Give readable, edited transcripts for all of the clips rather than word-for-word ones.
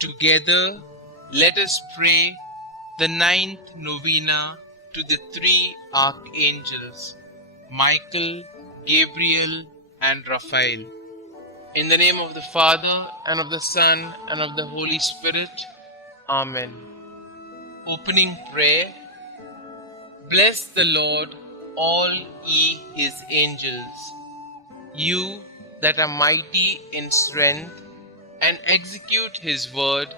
Together, let us pray the ninth novena to the three archangels, Michael, Gabriel, and Raphael. In the name of the Father, and of the Son, and of the Holy Spirit. Amen. Opening prayer. Bless the Lord, all ye his angels, you that are mighty in strength, and execute his word,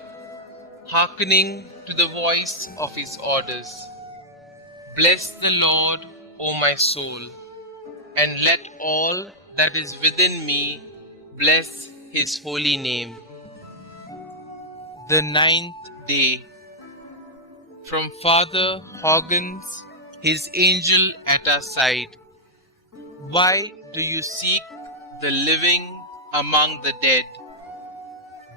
hearkening to the voice of his orders. Bless the Lord, O my soul, and let all that is within me bless his holy name. The ninth day. From Father Horgan's, his angel at our side. Why do you seek the living among the dead?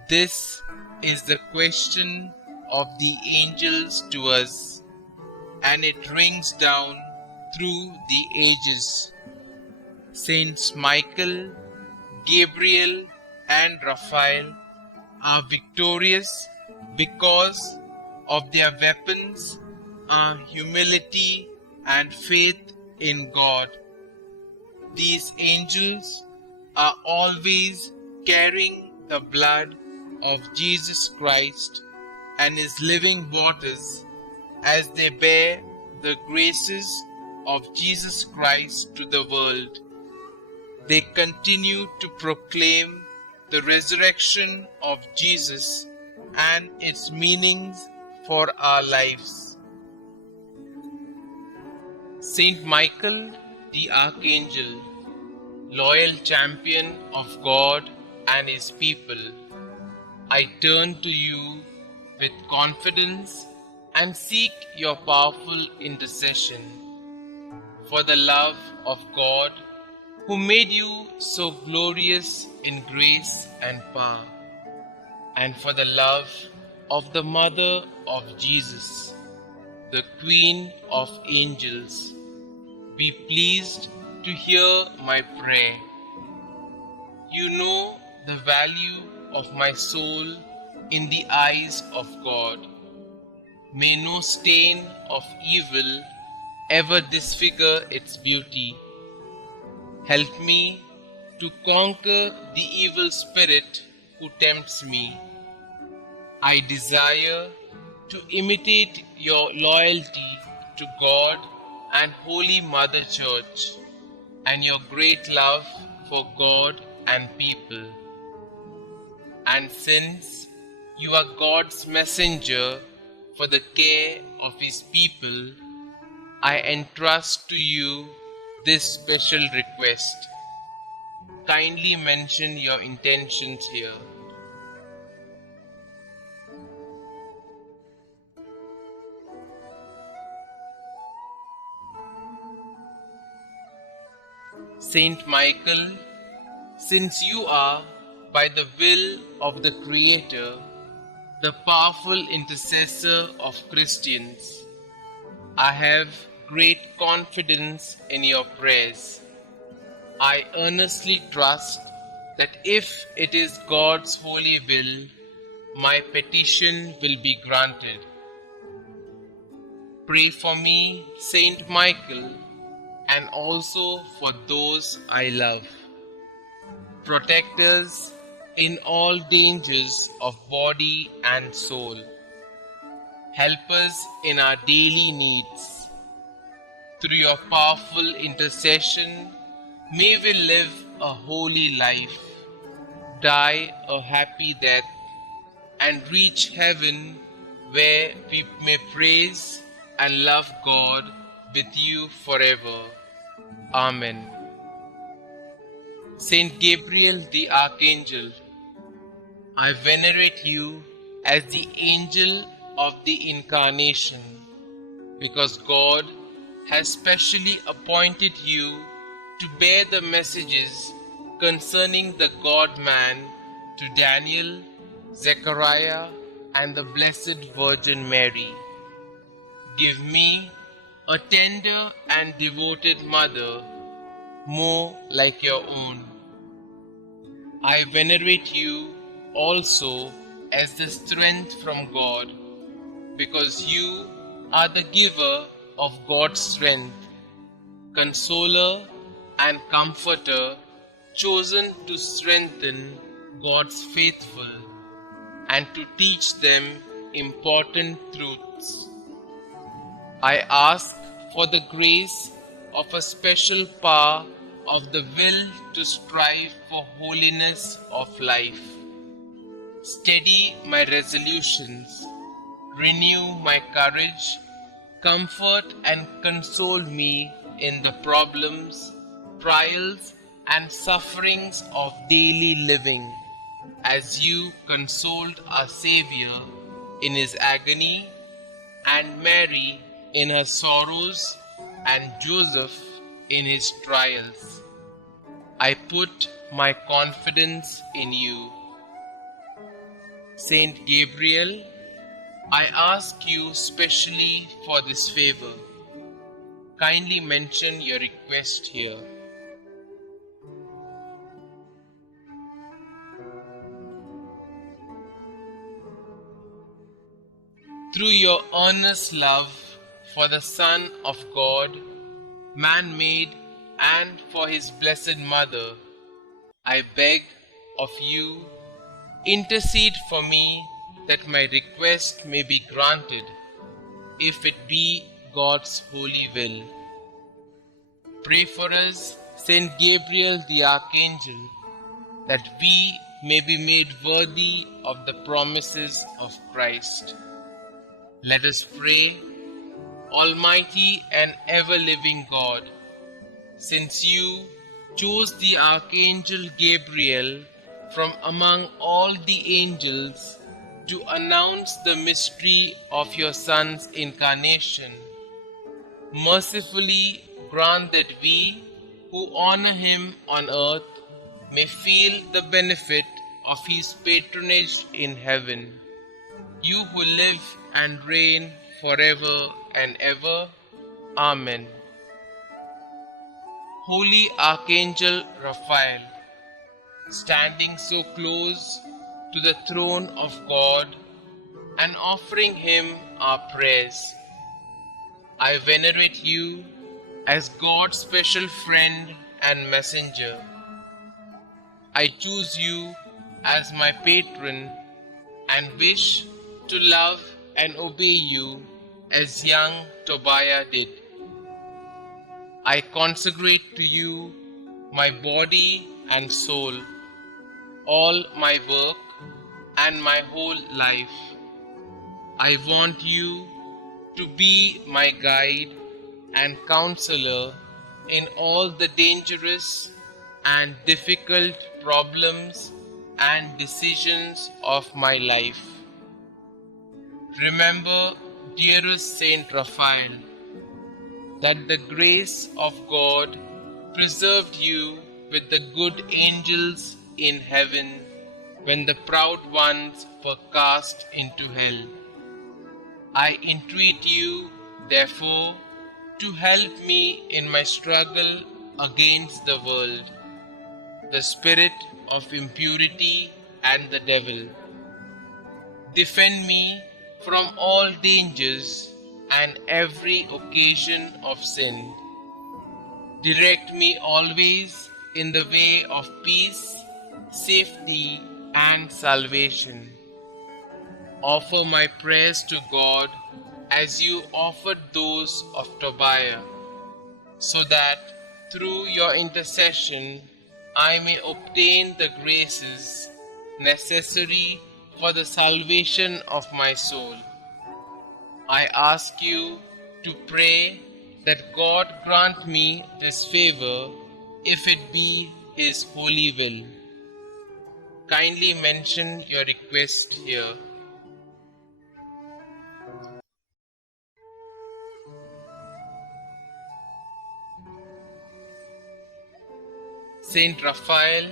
This is the question of the angels to us, and it rings down through the ages. Saints Michael, Gabriel, and Raphael are victorious because of their weapons are humility and faith in God. These angels are always carrying the blood of Jesus Christ and his living waters as they bear the graces of Jesus Christ to the world. They continue to proclaim the resurrection of Jesus and its meanings for our lives. Saint Michael, the Archangel, loyal champion of God and his people, I turn to you with confidence and seek your powerful intercession. For the love of God, who made you so glorious in grace and power, and for the love of the Mother of Jesus, the Queen of Angels, be pleased to hear my prayer. You know the value of my soul in the eyes of God. May no stain of evil ever disfigure its beauty. Help me to conquer the evil spirit who tempts me. I desire to imitate your loyalty to God and Holy Mother Church, and your great love for God and people. And since you are God's messenger for the care of his people, I entrust to you this special request. Kindly mention your intentions here. Saint Michael, since you are, by the will of the Creator, the powerful intercessor of Christians, I have great confidence in your prayers. I earnestly trust that if it is God's holy will, my petition will be granted. Pray for me, Saint Michael, and also for those I love. Protect us in all dangers of body and soul. Help us in our daily needs. Through your powerful intercession, may we live a holy life, die a happy death, and reach heaven, where we may praise and love God with you forever. Amen. Saint Gabriel the Archangel, I venerate you as the angel of the Incarnation, because God has specially appointed you to bear the messages concerning the God-man to Daniel, Zechariah, and the Blessed Virgin Mary. Give me a tender and devoted mother, more like your own. I venerate you also as the strength from God, because you are the giver of God's strength, consoler and comforter, chosen to strengthen God's faithful and to teach them important truths. I ask for the grace of a special power of the will to strive for holiness of life. Steady my resolutions, renew my courage, comfort and console me in the problems, trials, and sufferings of daily living, as you consoled our Xavier in his agony, and Mary in her sorrows, and Joseph in his trials. I put my confidence in you. Saint Gabriel, I ask you specially for this favor. Kindly mention your request here. Through your earnest love for the Son of God, man-made, and for his blessed Mother, I beg of you, intercede for me that my request may be granted, if it be God's holy will. Pray for us, Saint Gabriel the Archangel, that we may be made worthy of the promises of Christ. Let us pray. Almighty and ever-living God, since you chose the Archangel Gabriel from among all the angels to announce the mystery of your Son's incarnation, mercifully grant that we who honor him on earth may feel the benefit of his patronage in heaven. You who live and reign forever and ever. Amen. Holy Archangel Raphael, standing so close to the throne of God and offering him our prayers, I venerate you as God's special friend and messenger. I choose you as my patron and wish to love and obey you as young Tobiah did. I consecrate to you my body and soul, all my work and my whole life. I want you to be my guide and counselor in all the dangerous and difficult problems and decisions of my life. Remember, dearest Saint Raphael, that the grace of God preserved you with the good angels in heaven when the proud ones were cast into hell. I entreat you, therefore, to help me in my struggle against the world, the spirit of impurity, and the devil. Defend me from all dangers and every occasion of sin. Direct me always in the way of peace, safety, and salvation. Offer my prayers to God as you offered those of Tobiah, so that through your intercession I may obtain the graces necessary for the salvation of my soul. I ask you to pray that God grant me this favor, if it be his holy will. Kindly mention your request here. Saint Raphael,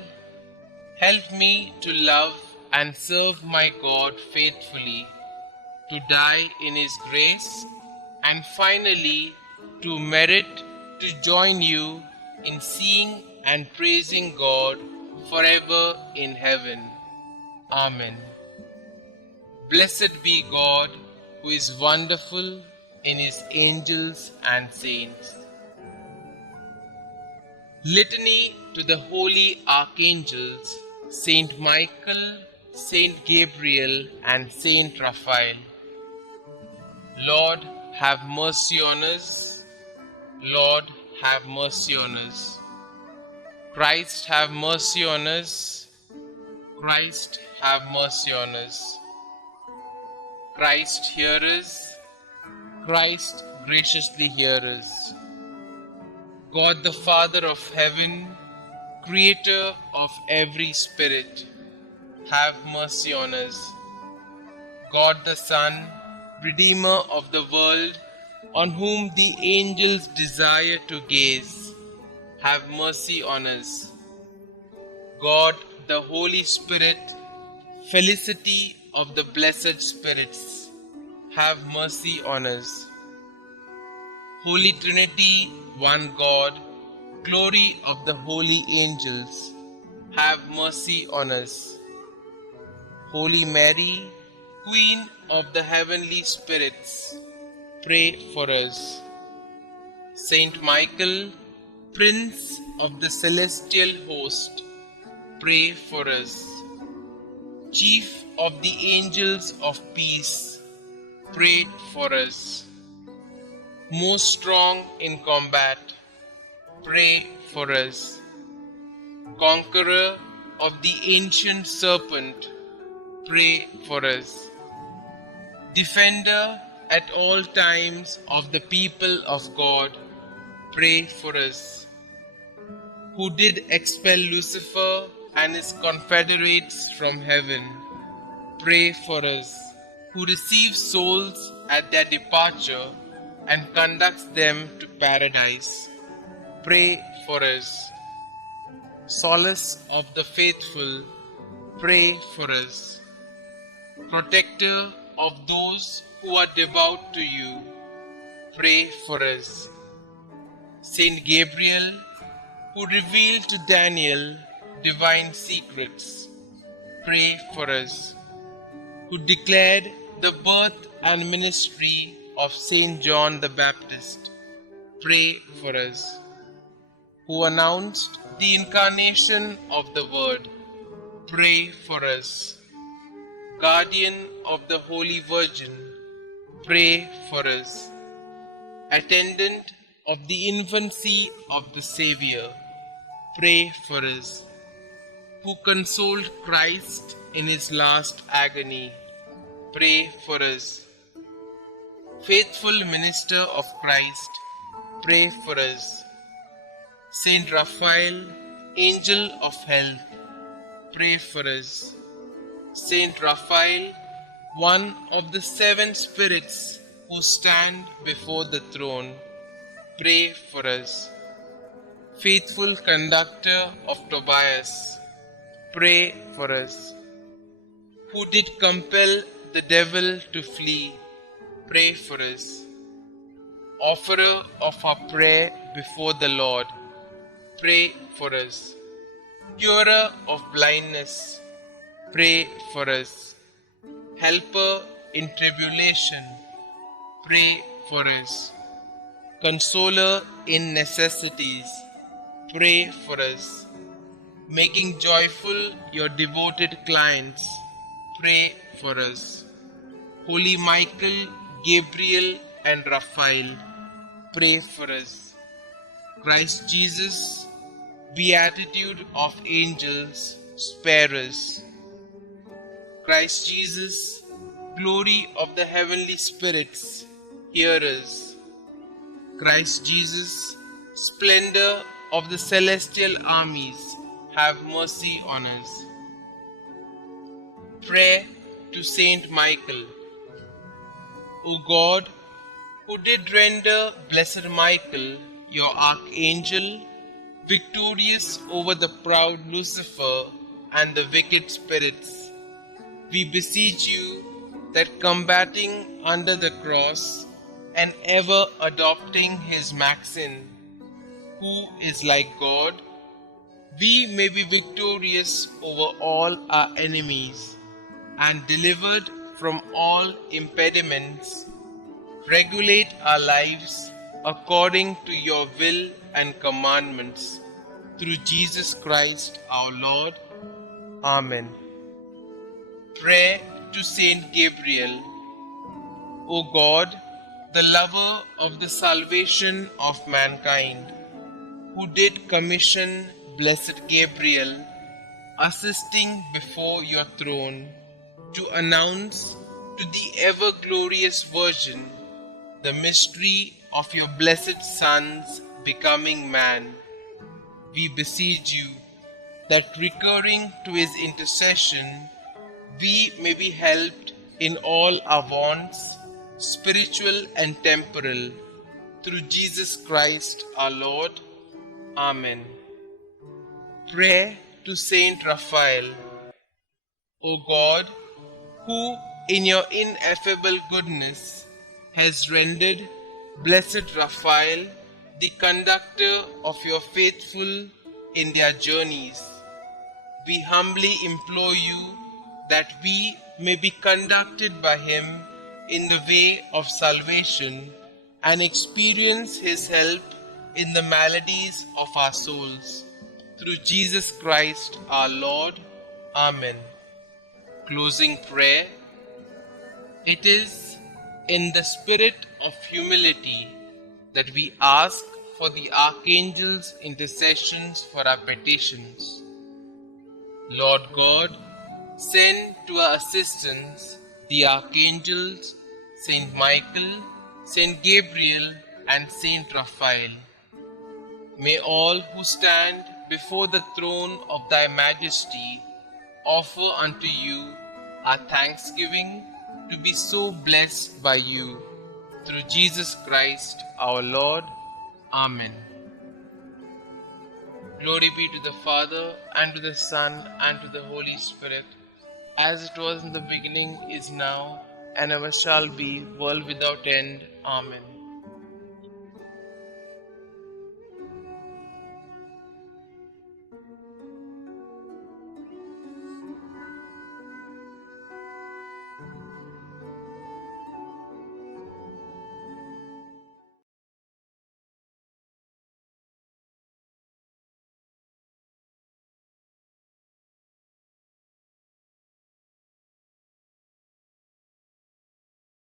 help me to love and serve my God faithfully, to die in his grace, and finally to merit to join you in seeing and praising God forever in heaven. Amen. Blessed be God, who is wonderful in his angels and saints. Litany to the holy Archangels, Saint Michael, Saint Gabriel, and Saint Raphael. Lord, have mercy on us. Lord, have mercy on us. Christ, have mercy on us. Christ, have mercy on us. Christ, hear us. Christ, graciously hear us. God the Father of heaven, creator of every spirit, have mercy on us. God the Son, redeemer of the world, on whom the angels desire to gaze, have mercy on us. God the Holy Spirit, felicity of the blessed spirits, have mercy on us. Holy Trinity, one God, glory of the holy angels, have mercy on us. Holy Mary, Queen of the heavenly spirits, pray for us. Saint Michael, Prince of the celestial host, pray for us. Chief of the angels of peace, pray for us. Most strong in combat, pray for us. Conqueror of the ancient serpent, pray for us. Defender at all times of the people of God, pray for us. Who did expel Lucifer and his confederates from heaven, pray for us. Who receives souls at their departure and conducts them to paradise, pray for us. Solace of the faithful, pray for us. Protector of those who are devout to you, pray for us. Saint Gabriel, who revealed to Daniel divine secrets, pray for us. Who declared the birth and ministry of Saint John the Baptist, pray for us. Who announced the incarnation of the Word, pray for us. Guardian of the Holy Virgin, pray for us. Attendant of the infancy of the Savior, pray for us. Who consoled Christ in his last agony, pray for us. Faithful minister of Christ, pray for us. Saint Raphael, angel of health, pray for us. Saint Raphael, one of the 7 spirits who stand before the throne, pray for us. Faithful conductor of Tobias, pray for us. Who did compel the devil to flee, pray for us. Offerer of our prayer before the Lord, pray for us. Curer of blindness, pray for us. Helper in tribulation, pray for us. Consoler in necessities, pray for us. Making joyful your devoted clients, pray for us. Holy Michael, Gabriel, and Raphael, pray for us. Christ Jesus, beatitude of angels, spare us. Christ Jesus, glory of the heavenly spirits, hear us. Christ Jesus, splendor of the celestial armies, have mercy on us. Prayer to Saint Michael. O God, who did render blessed Michael, your archangel, victorious over the proud Lucifer and the wicked spirits, we beseech you that, combating under the cross and ever adopting his maxim, who is like God, we may be victorious over all our enemies and delivered from all impediments, regulate our lives according to your will and commandments, through Jesus Christ our Lord. Amen. Prayer to Saint Gabriel. O God, the lover of the salvation of mankind, who did commission blessed Gabriel, assisting before your throne, to announce to the ever-glorious Virgin the mystery of your blessed Son's becoming man, we beseech you that, recurring to his intercession, we may be helped in all our wants, spiritual and temporal, through Jesus Christ our Lord. Amen. Prayer to Saint Raphael. O God, who in your ineffable goodness has rendered blessed Raphael the conductor of your faithful in their journeys, we humbly implore you that we may be conducted by him in the way of salvation and experience his help in the maladies of our souls. Through Jesus Christ our Lord. Amen. Closing prayer. It is in the spirit of humility that we ask for the Archangels' intercessions for our petitions. Lord God, send to our assistance the Archangels, Saint Michael, Saint Gabriel, and Saint Raphael. May all who stand before the throne of thy majesty offer unto you our thanksgiving to be so blessed by you. Through Jesus Christ our Lord. Amen. Glory be to the Father, and to the Son, and to the Holy Spirit, as it was in the beginning, is now, and ever shall be, world without end. Amen.